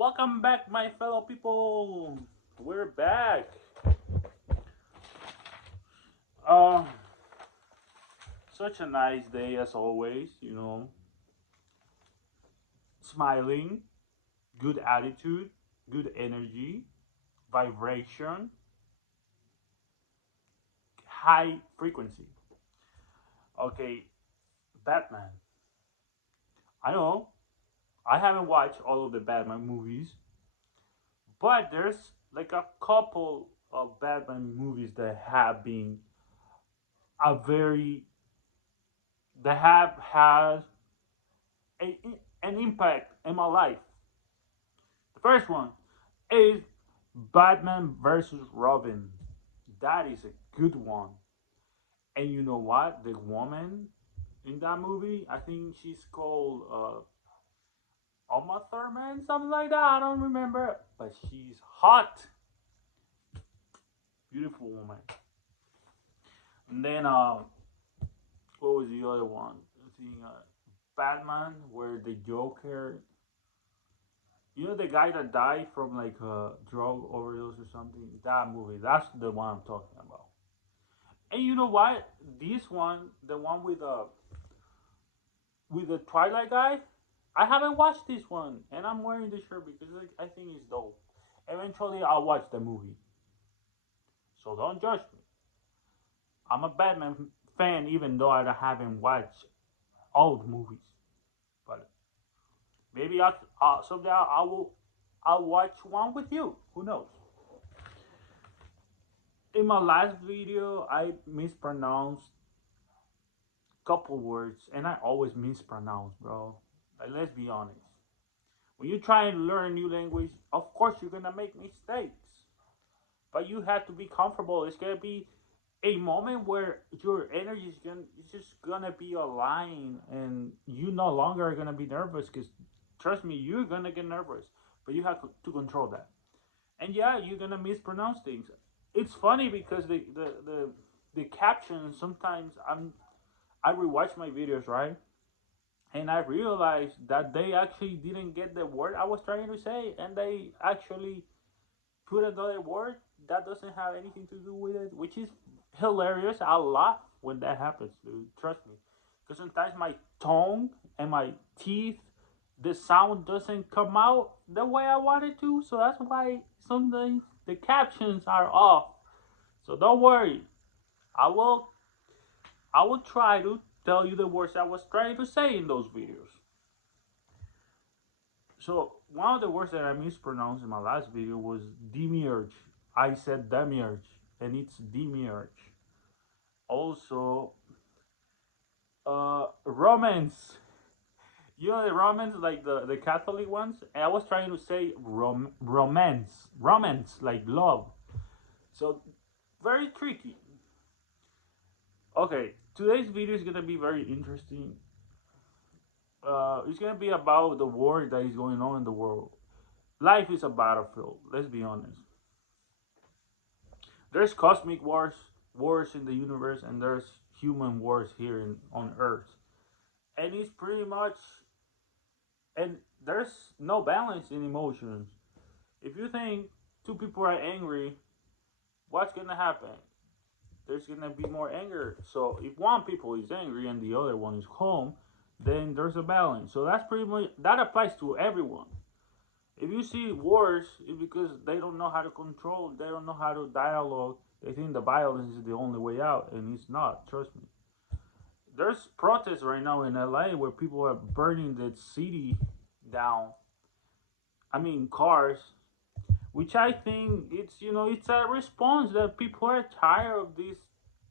Welcome back, my fellow people. We're back. Uh, Such a nice day as always. Smiling, good attitude, good energy, vibration, high frequency. Okay, Batman. I know I haven't watched all of the Batman movies, but there's like a couple of Batman movies that have been a very that have had a, an impact in my life. The first one is Batman versus Robin. That is a good one. And you know what? The woman in that movie, I think she's called Uma Thurman, something like that. I don't remember, but she's hot, beautiful woman. And then what was the other one? I think Batman, where the Joker. You know the guy that died from like a drug overdose or something? That movie. That's the one I'm talking about. And you know what? This one, the one with the Twilight guy, I haven't watched this one, and I'm wearing the shirt because I think it's dope. Eventually, I'll watch the movie, so don't judge me. I'm a Batman fan, even though I haven't watched all the movies. But maybe someday I'll watch one with you. Who knows? In my last video, I mispronounced couple words, and I always mispronounce, bro. Like, let's be honest. When you try and learn a new language, of course you're gonna make mistakes, but you have to be comfortable. It's gonna be a moment where your energy is gonna it's just gonna be aligned, and you no longer are gonna be nervous. Because trust me, you're gonna get nervous, but you have to control that. And yeah, you're gonna mispronounce things. It's funny because the captions sometimes I rewatch my videos, right? And I realized that they actually didn't get the word I was trying to say, and they actually put another word that doesn't have anything to do with it, which is hilarious. I laugh when that happens, dude. Trust me. Because sometimes my tongue and my teeth, the sound doesn't come out the way I want it to. So that's why sometimes the captions are off. So don't worry. I will I will try to tell you the words I was trying to say in those videos. So one of the words that I mispronounced in my last video was demiurge. I said demiurge, and it's demiurge. Also, romance. You know the romance, like the Catholic ones. And I was trying to say romance, like love. So very tricky. Okay, today's video is gonna be very interesting. It's gonna be about the war that is going on in the world. Life is a battlefield. Let's be honest. There's cosmic wars in the universe, and there's human wars here on Earth, and it's pretty much, and there's no balance in emotions. If you think two people are angry, what's gonna happen? There's gonna be more anger. So if one people is angry and the other one is calm, then there's a balance. So that's pretty much that applies to everyone. If you see wars, it's because they don't know how to control, they don't know how to dialogue. They think the violence is the only way out, and it's not. Trust me. There's protests right now in LA where people are burning the city down. I mean, cars, which I think it's a response that people are tired of this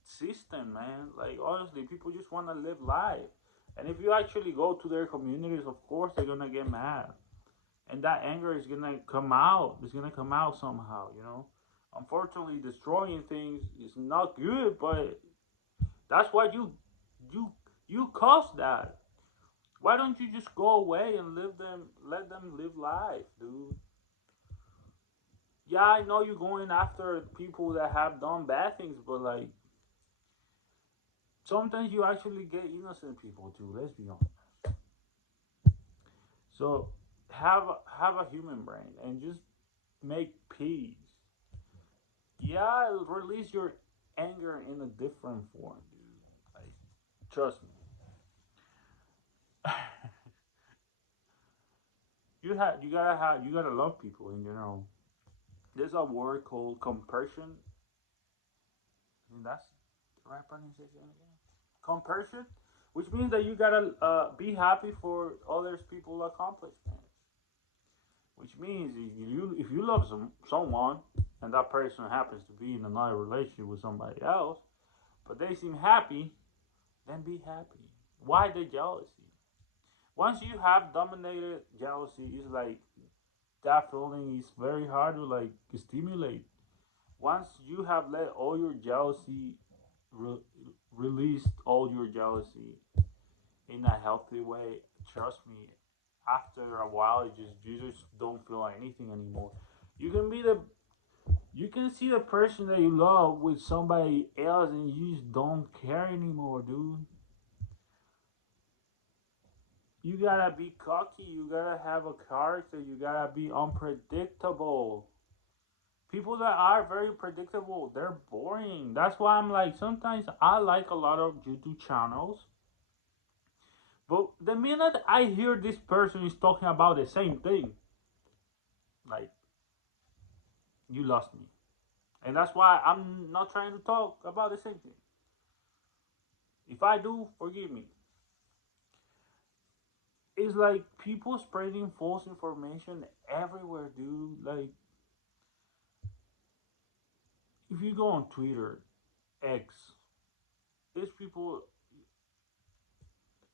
system, man. Like honestly, people just want to live life, and if you actually go to their communities, of course they're gonna get mad, and that anger is gonna come out. It's gonna come out somehow. Unfortunately, destroying things is not good, but that's why you you caused that. Why don't you just go away and let them live life, dude? Yeah, I know you're going after people that have done bad things, but like sometimes you actually get innocent people too. Let's be honest. So have a human brain and just make peace. Yeah, release your anger in a different form, dude. Like, trust me. You gotta love people in general. There's a word called compersion, and that's the right pronunciation. Yeah. Compersion, which means that you gotta be happy for others people accomplishments. Which means if you love someone and that person happens to be in another relationship with somebody else, but they seem happy, then be happy. Why the jealousy? Once you have dominated jealousy, it's like that feeling is very hard to like stimulate. Once you have let all your jealousy, re- released all your jealousy in a healthy way, trust me, after a while, you just don't feel like anything anymore. You can be the you can see the person that you love with somebody else, and you just don't care anymore, dude. You gotta be cocky. You gotta have a character. You gotta be unpredictable. People that are very predictable, they're boring. That's why I'm like, sometimes I like a lot of YouTube channels. But the minute I hear this person is talking about the same thing, like, you lost me. And that's why I'm not trying to talk about the same thing. If I do, forgive me. It's like people spreading false information everywhere, dude. Like, if you go on Twitter, X, these people,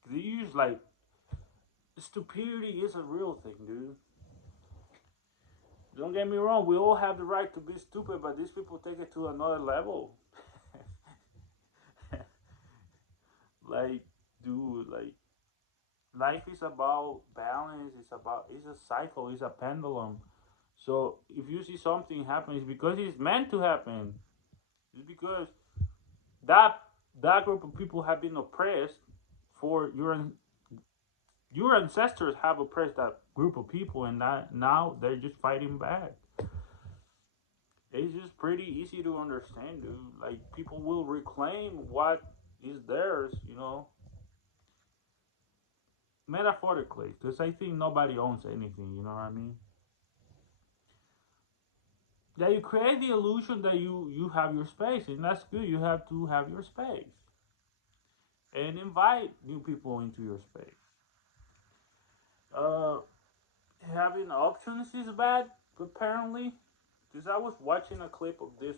they use like, stupidity is a real thing, dude. Don't get me wrong, we all have the right to be stupid, but these people take it to another level. Like, dude, like, life is about balance. It's a cycle. It's a pendulum. So if you see something happen, it's because it's meant to happen. It's because that that group of people have been oppressed for your ancestors have oppressed that group of people, and that now they're just fighting back. It's just pretty easy to understand, dude. Like, people will reclaim what is theirs, metaphorically, because I think nobody owns anything. You know what I mean? Yeah, you create the illusion that you have your space, and that's good. You have to have your space and invite new people into your space. Uh, Having options is bad, apparently, because I was watching a clip of this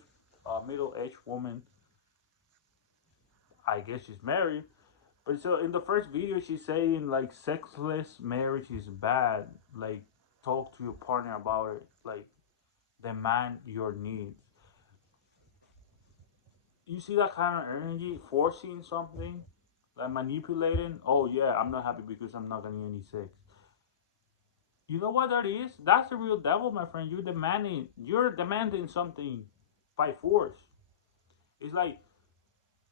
middle-aged woman. I guess she's married, but so in the first video, she's saying like sexless marriage is bad. Like, talk to your partner about it. Like, demand your needs. You see that kind of energy forcing something, like manipulating. Oh yeah, I'm not happy because I'm not getting any sex. You know what that is? That's the real devil, my friend. You're demanding something by force. It's like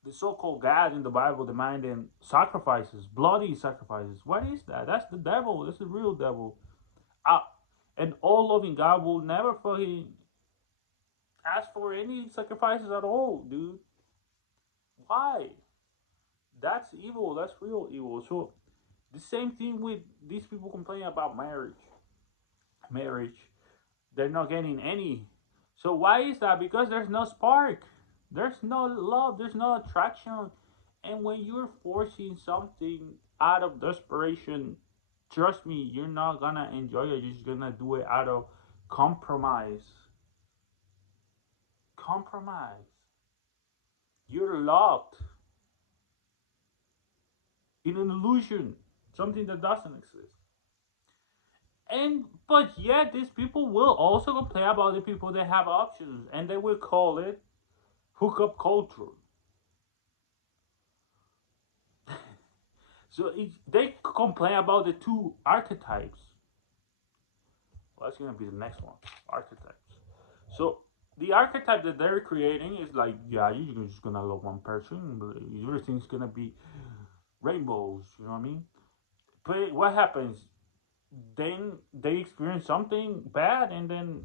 the so-called God in the Bible demanding sacrifices, bloody sacrifices. What is that? That's the devil. That's the real devil. Uh, and all loving God will never fucking ask for any sacrifices at all, dude. Why? That's evil. That's real evil. So the same thing with these people complaining about marriage. Marriage, they're not getting any. So why is that? Because there's no spark. There's no love. There's no attraction. And when you're forcing something out of desperation, trust me, you're not gonna enjoy it. You're just gonna do it out of compromise. Compromise. You're locked in an illusion, something that doesn't exist. And but yet these people will also complain about the people that have options, and they will call it hookup culture. So they complain about the two archetypes. Well, that's gonna be the next one, archetypes. So the archetype that they're creating is like, yeah, you're just gonna love one person, but everything's gonna be rainbows. You know what I mean? But what happens? then they experience something bad, and then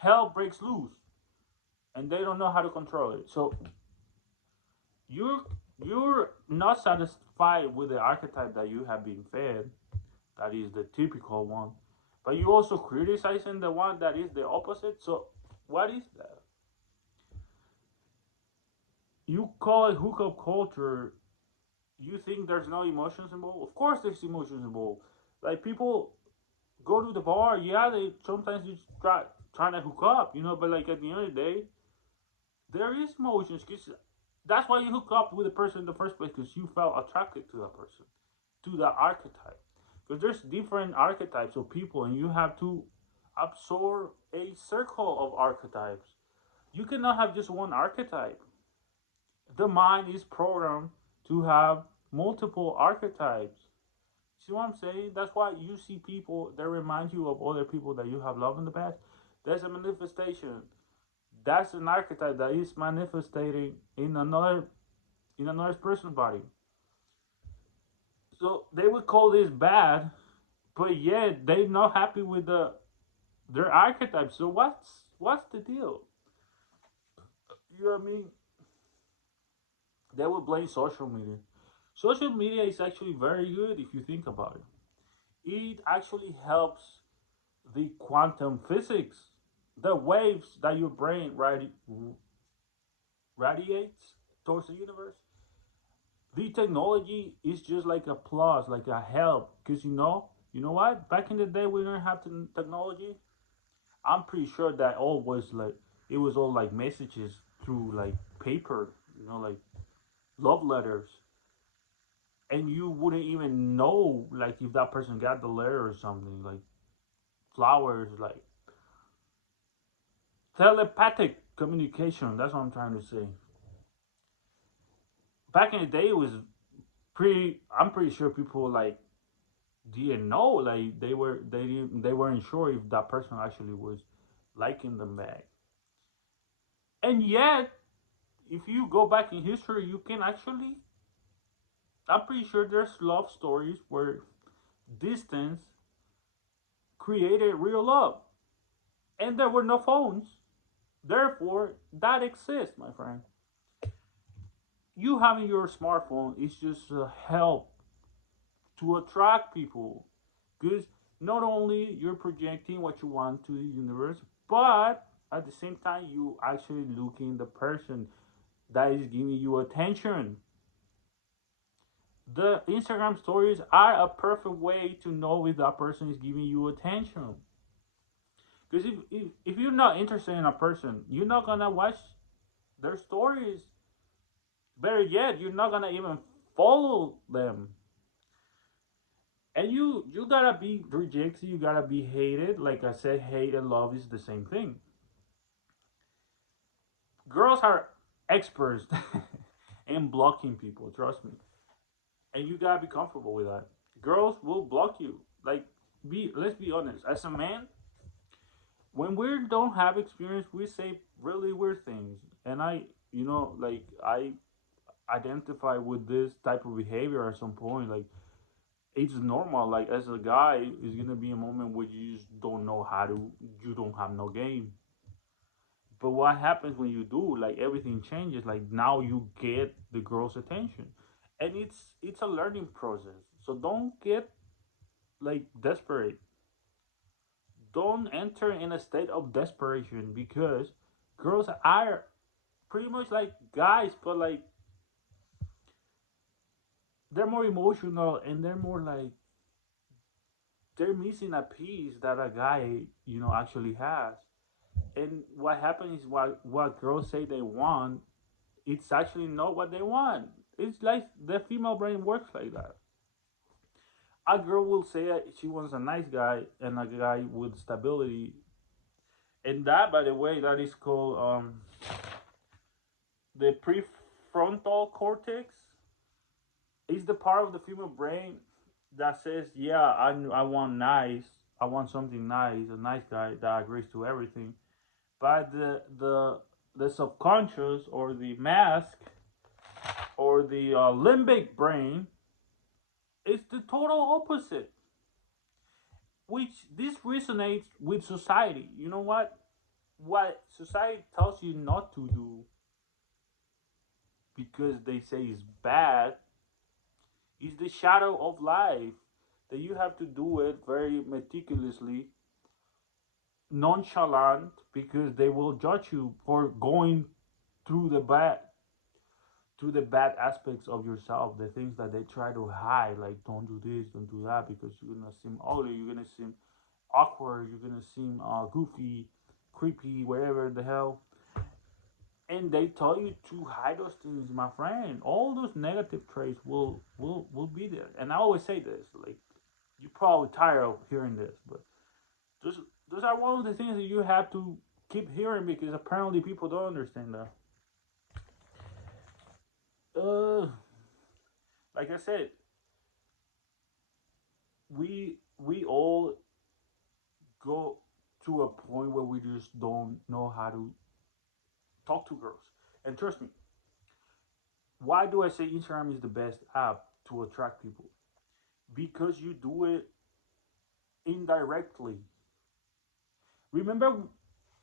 hell breaks loose, and they don't know how to control it. So you're you're not satisfied with the archetype that you have been fed, that is the typical one, but you also criticizing the one that is the opposite. So what is that? You call it hookup culture. You think there's no emotions involved? Of course there's emotions involved. Like, people go to the bar, yeah, they sometimes just trying to hook up, but like at the end of the day, there is emotions, because that's why you hook up with a person in the first place, because you felt attracted to that person, to that archetype. Because there's different archetypes of people, and you have to absorb a circle of archetypes. You cannot have just one archetype. The mind is programmed to have multiple archetypes. See what I'm saying? That's why you see people that remind you of other people that you have loved in the past. That's a manifestation. That's an archetype that is manifesting in another person's body. So they would call this bad, but yet they're not happy with their archetype. So what's the deal? You know what I mean? They would blame social media. Social media is actually very good if you think about it. It actually helps the quantum physics, the waves that your brain radiates towards the universe. The technology is just like a plus, like a help, because you know what? Back in the day, we didn't have technology. I'm pretty sure that all was like it was all like messages through like paper, like love letters, and you wouldn't even know like if that person got the letter or something, like flowers, like telepathic communication. That's what I'm trying to say. Back in the day, it was pretty. I'm pretty sure people like didn't know, like they weren't sure if that person actually was liking them back. And yet, if you go back in history, you can actually. I'm pretty sure there's love stories where distance created real love, and there were no phones. Therefore, that exists, my friend. You having your smartphone is just a help to attract people, because not only you're projecting what you want to the universe, but at the same time you actually looking the person that is giving you attention. The Instagram stories are a perfect way to know if that person is giving you attention. Because if you're not interested in a person, you're not gonna watch their stories. Better yet, you're not gonna even follow them. And you gotta be rejected, you gotta be hated. Like I said, hate and love is the same thing. Girls are experts in blocking people, trust me. And you gotta be comfortable with that. Girls will block you. Like, let's be honest. As a man, when we don't have experience, we say really weird things. And like I identify with this type of behavior at some point. Like, it's normal. Like, as a guy, it's gonna be a moment where you just don't know how to. You don't have no game. But what happens when you do? Like, everything changes. Like, now you get the girl's attention, and it's a learning process. So don't get like desperate. Don't enter in a state of desperation, because girls are pretty much like guys, but like they're more emotional, and they're more like they're missing a piece that a guy actually has. And what happens is, what girls say they want, it's actually not what they want. It's like the female brain works like that. A girl will say she wants a nice guy and a guy with stability, and that, by the way, that is called the prefrontal cortex. Is the part of the female brain that says, "Yeah, I want nice, I want something nice, a nice guy that agrees to everything." But the subconscious, or the mask, or the limbic brain is the total opposite. which this resonates with society. You know what? What society tells you not to do because they say it's bad is the shadow of life, that you have to do it very meticulously, nonchalant, because they will judge you for going through the bad aspects of yourself, the things that they try to hide, like don't do this, don't do that, because you're gonna seem ugly, you're gonna seem awkward, you're gonna seem goofy, creepy, whatever the hell. And they tell you to hide those things, my friend. All those negative traits will be there. And I always say this, like, you're probably tired of hearing this, but those those are one of the things that you have to keep hearing, because apparently people don't understand that. Uh, like I said, we all go to a point where we just don't know how to talk to girls. And trust me, why do I say Instagram is the best app to attract people? Because you do it indirectly. Remember,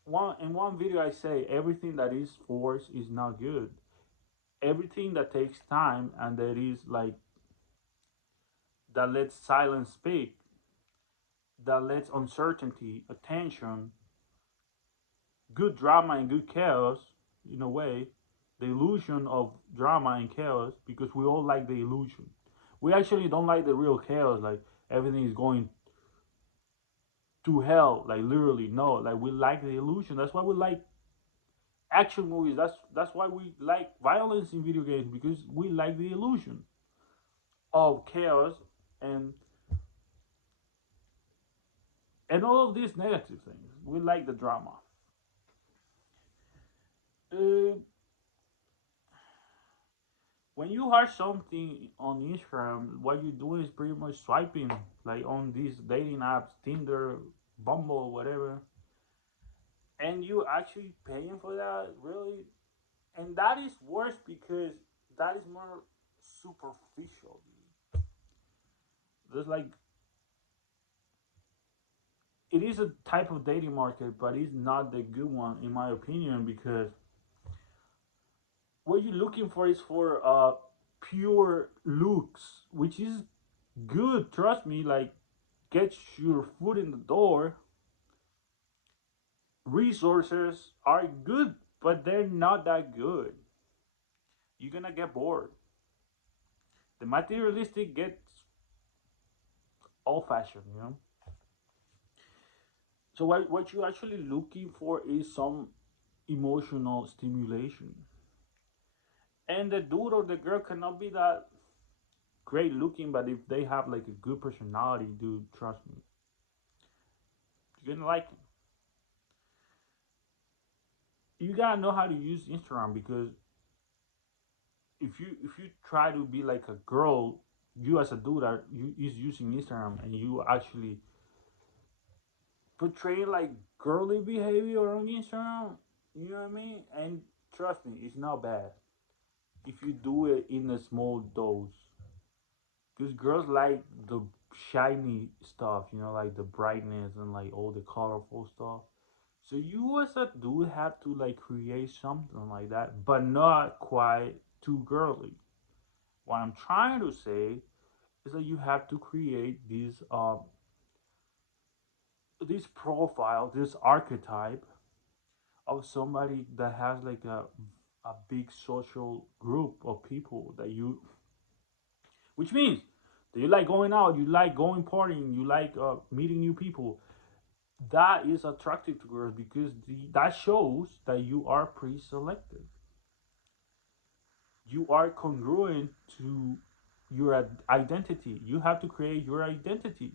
one video I say everything that is forced is not good. Everything that takes time and that is like that lets silence speak, that lets uncertainty, attention, good drama and good chaos, in a way, the illusion of drama and chaos, because we all like the illusion. We actually don't like the real chaos, like everything is going to hell, like literally. No, like we like the illusion. That's why we like action movies. That's why we like violence in video games, because we like the illusion of chaos and all of these negative things. We like the drama. Uh, when you have something on Instagram, what you're doing is pretty much swiping, like on these dating apps, Tinder, Bumble, whatever, and you actually paying for that, really. And that is worse because that is more superficial. There's like, it is a type of dating market, but it's not the good one in my opinion, because what you're looking for is for pure looks, which is good. Trust me, like, get your foot in the door. Resources are good, but they're not that good. You're gonna get bored. The materialistic gets old fashioned, you know. So what you're actually looking for is some emotional stimulation. And the dude or the girl cannot be that great looking, but if they have like a good personality, dude, trust me, you're gonna like it. You gotta know how to use Instagram, because if you try to be like a girl, you as a dude are you is using Instagram, and you actually portray like girly behavior on Instagram, you know what I mean? And trust me, it's not bad if you do it in a small dose. Because girls like the shiny stuff, you know, like the brightness and like all the colorful stuff. So you as a dude have to like create something like that, but not quite too girly. What I'm trying to say is that you have to create this profile, this archetype of somebody that has like a big social group of people that you, which means that you like going out, you like going partying, you like meeting new people. That is attractive to girls, because that shows that you are pre-selected. You are congruent to your identity. You have to create your identity.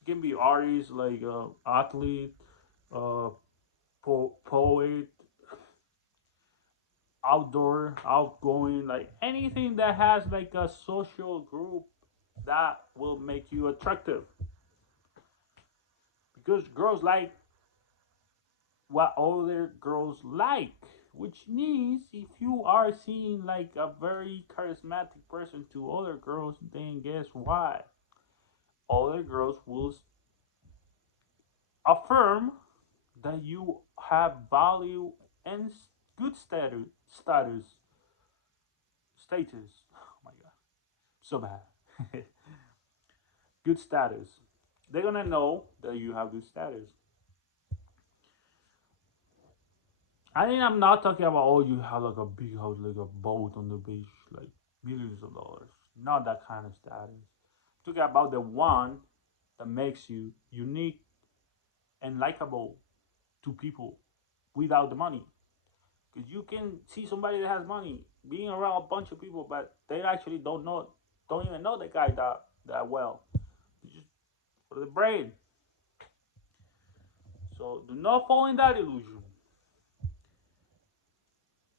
You can be artist, like athlete, uh, poet, outdoor, outgoing, like anything that has like a social group that will make you attractive. Because girls like what other girls like, which means if you are seeing like a very charismatic person to other girls, then guess what? Other girls will Affirm that you have value and good status. Oh my god, so bad. Good status. They're gonna know that you have good status. I'm not talking about, oh, you have like a big house, like a boat on the beach, like millions of dollars. Not that kind of status. I'm talking about the one that makes you unique and likable to people without the money. Because you can see somebody that has money being around a bunch of people, but they actually don't even know the guy that well. It's just for the brain. So do not fall in that illusion.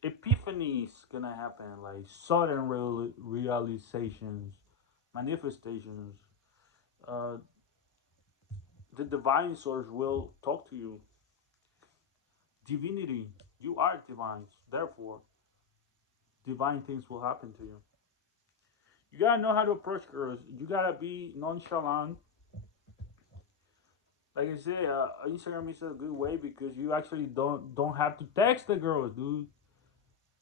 Epiphanies gonna happen, like sudden realizations, manifestations. Uh, the divine source will talk to you. Divinity, you are divine. Therefore, divine things will happen to you. You gotta know how to approach girls. You gotta be nonchalant. Like I said, Instagram is a good way because you actually don't have to text the girls, dude.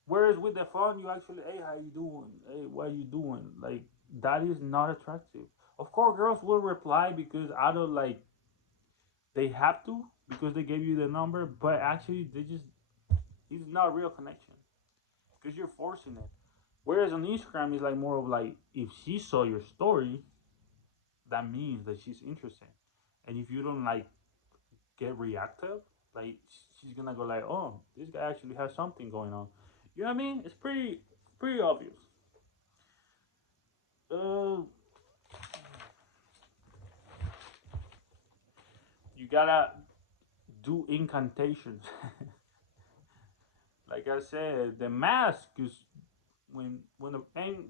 Whereas with the phone, you actually, hey, how you doing? Hey, what you doing? Like that is not attractive. Of course, girls will reply because out of like they have to because they gave you the number, but actually they just it's not a real connection because you're forcing it. Whereas on Instagram, it's like more of like if she saw your story, that means that she's interested, and if you don't like get reactive, like she's gonna go like, oh, this guy actually has something going on. You know what I mean? It's pretty obvious. Uh, you gotta do incantations. Like I said, the mask is and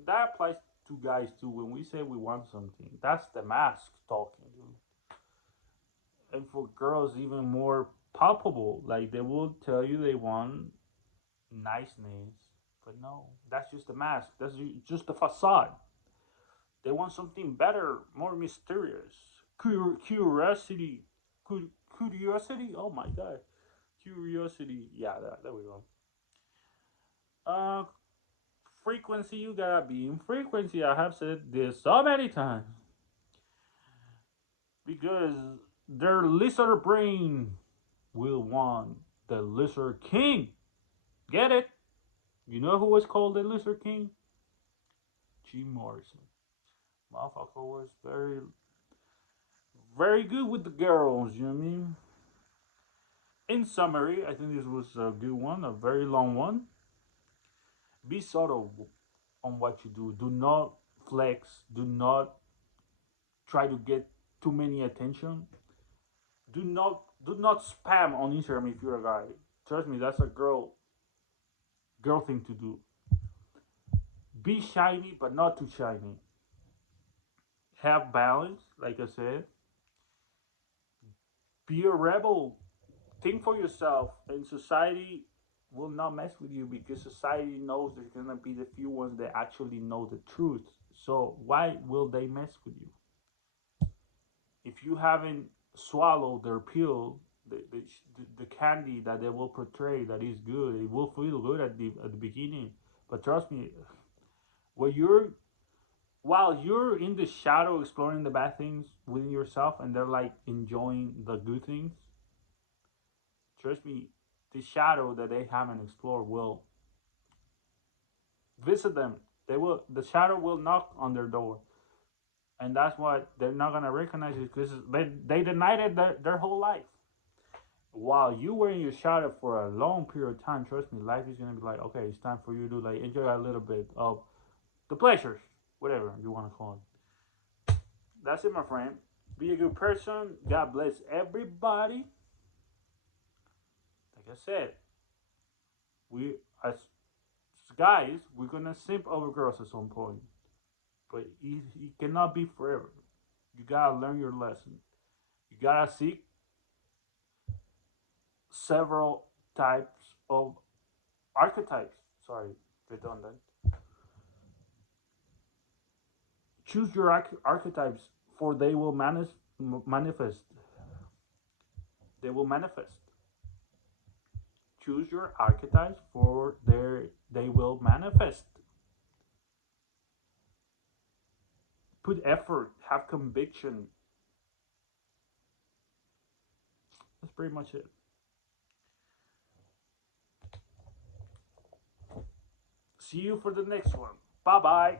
that applies to guys too. When we say we want something, that's the mask talking, dude. And for girls, even more palpable. Like they will tell you they want niceness, but no, that's just a mask. That's just a facade. They want something better, more mysterious. Curiosity, curiosity. Oh my god, curiosity. Yeah, there we go. Uh, frequency. You gotta be in frequency. I have said this so many times because their lizard brain will want the lizard king. Get it? You know who was called the lizard king? Jim Morrison. Motherfucker was very good with the girls, you know what I mean? In summary, I think this was a good one, a very long one. Be subtle on what you do. Do not flex. Do not try to get too many attention. Do not spam on Instagram if you're a guy. Trust me, that's a girl thing to do. Be shiny but not too shiny. Have balance, like I said. Be a rebel. Think for yourself, and society will not mess with you because society knows there's gonna be the few ones that actually know the truth. So why will they mess with you? If you haven't swallowed their pill, the candy that they will portray that is good, it will feel good at the beginning. But trust me, when you're while you're in the shadow exploring the bad things within yourself, and they're like enjoying the good things, trust me, the shadow that they haven't explored will visit them. The shadow will knock on their door, and that's why they're not gonna recognize it because they denied it their whole life. While you were in your shadow for a long period of time, trust me, life is gonna be like, okay, it's time for you to like enjoy a little bit of the pleasures, whatever you want to call it. That's it, my friend. Be a good person. God bless everybody. Like I said, we as guys, we're gonna simp over girls at some point, but it cannot be forever. You gotta learn your lesson. You gotta seek several types of archetypes. Sorry, redundant. Choose your archetypes, for they will manifest. they will manifest. Choose your archetypes for they will manifest. Put effort, have conviction. That's pretty much it. See you for the next one. Bye bye.